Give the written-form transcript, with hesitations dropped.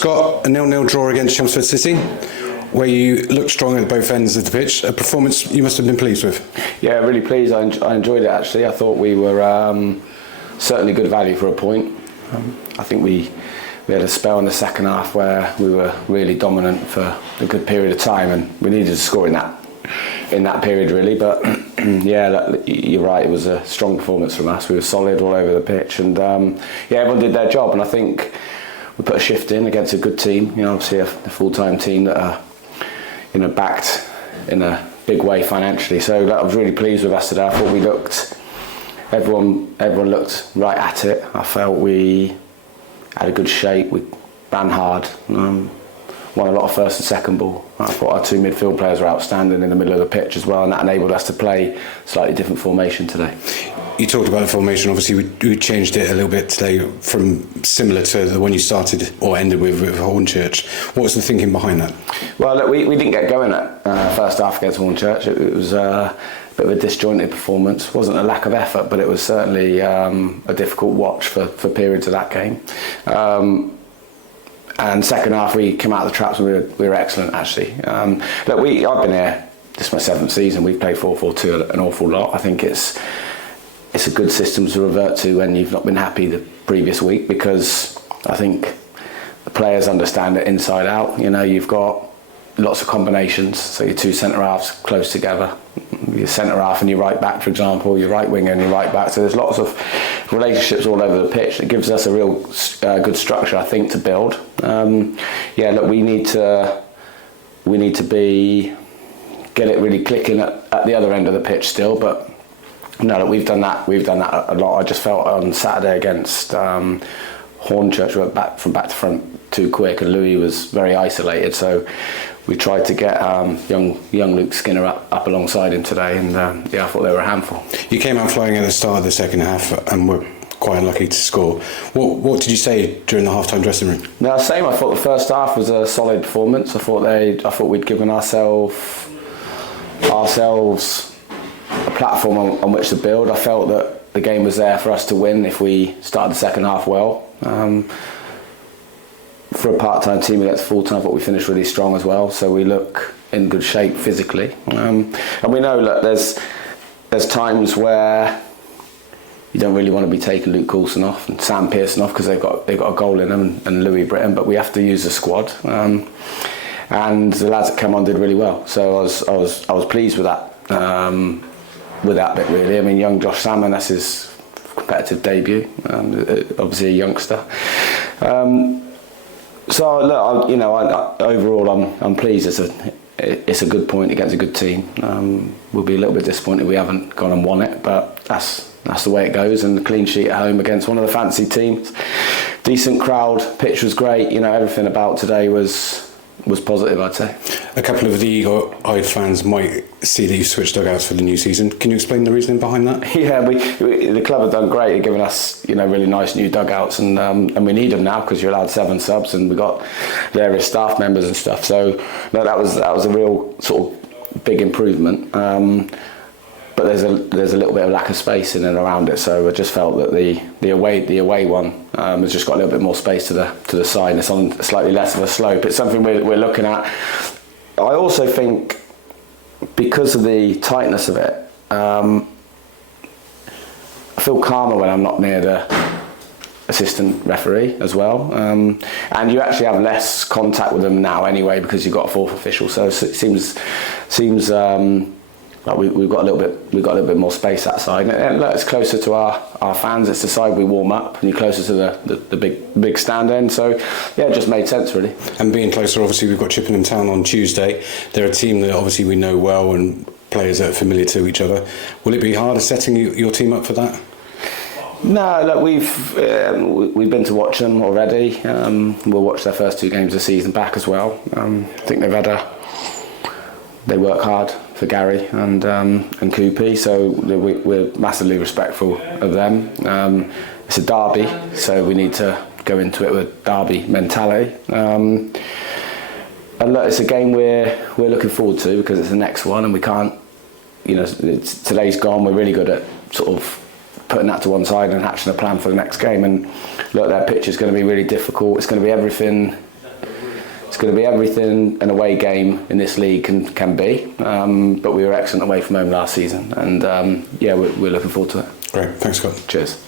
Scott, a 0-0 draw against Chelmsford City, where you looked strong at both ends of the pitch. A performance you must have been pleased with. Yeah, really pleased. I enjoyed it actually. I thought we were certainly good value for a point. I think we had a spell in the second half where we were really dominant for a good period of time, and we needed to score in that period really. But yeah, you're right. It was a strong performance from us. We were solid all over the pitch, and yeah, everyone did their job. And I think we put a shift in against a good team. You know, obviously a full-time team that are, you know, backed in a big way financially. So I was really pleased with us today. I thought everyone looked right at it. I felt we had a good shape. We ran hard. Won a lot of first and second ball. I thought our two midfield players were outstanding in the middle of the pitch as well, and that enabled us to play slightly different formation today. You talked about the formation. Obviously, we changed it a little bit today from similar to the one you started or ended with 𝘀𝗲𝗿𝗄. What was the thinking behind that? Well, look, we didn't get going at first half against 𝘀𝗲𝗿𝗄. It was a bit of a disjointed performance. It wasn't a lack of effort, but it was certainly a difficult watch for periods of that game. And second half we came out of the traps and we were excellent actually. Look, I've been here, this is my 7th season, we've played 4-4-2 an awful lot. I think it's a good system to revert to when you've not been happy the previous week, because I think the players understand it inside out. You know, you've got lots of combinations, so your two centre halves close together, your centre half and your right back, for example, your right winger and your right back. So there's lots of relationships all over the pitch. It gives us a real good structure, I think, to build. Yeah, look, we need to get it really clicking at the other end of the pitch still, but no, look, we've done that a lot. I just felt on Saturday against 𝘀𝗲𝗿𝗄, we went from back to front too quick, and Louis was very isolated, so we tried to get young Luke Skinner up alongside him today, and yeah, I thought they were a handful. You came out flying at the start of the second half and were quite unlucky to score. What did you say during the half-time dressing room? No, same. I thought the first half was a solid performance. I thought we'd given ourselves a platform on which to build. I felt that the game was there for us to win if we started the second half well. For a part-time team against full-time, I thought we finished really strong as well, so we look in good shape physically. And we know that there's times where you don't really want to be taking Luke Coulson off and Sam Pearson off because they've got a goal in them, and Louis Britton, but we have to use the squad. And the lads that came on did really well, so I was pleased with that. With that bit really. I mean, young Josh Salmon, that's his competitive debut. Obviously a youngster. So look, overall I'm pleased. It's a good point against a good team. We'll be a little bit disappointed we haven't gone and won it, but that's the way it goes. And the clean sheet at home against one of the fancy teams, decent crowd, pitch was great. You know, everything about today was positive, I'd say. A couple of the eagle-eyed fans might see that you switched dugouts for the new season. Can you explain the reasoning behind that? Yeah, the club have done great at giving us, you know, really nice new dugouts, and we need them now because you're allowed 7 subs, and we've got various staff members and stuff. So no, that was a real sort of big improvement. But there's a little bit of lack of space in and around it, so I just felt that the away one has just got a little bit more space to the side, and it's on slightly less of a slope. It's something we're looking at. I also think because of the tightness of it, I feel calmer when I'm not near the assistant referee as well, and you actually have less contact with them now anyway because you've got a 4th official. So it seems like we've got a little bit more space that side, and look, it's closer to our fans. It's the side we warm up, and you're closer to the big stand end. So yeah, it just made sense really. And being closer, obviously we've got Chippenham Town on Tuesday. They're a team that obviously we know well and players that are familiar to each other. Will it be harder setting your team up for that? No, look, we've been to watch them already. We'll watch their first 2 games of the season back as well. I think they work hard for Gary and 𝘀𝗲𝗿𝗄, so we're massively respectful of them. It's a derby, so we need to go into it with derby mentality. And look, it's a game we're looking forward to because it's the next one, and we can't, you know, today's gone. We're really good at sort of putting that to one side and hatching a plan for the next game. And look, their pitch is going to be really difficult. It's going to be everything it's going to be everything an away game in this league can be. But we were excellent away from home last season, and yeah, we're looking forward to it. Great, thanks, Scott. Cheers.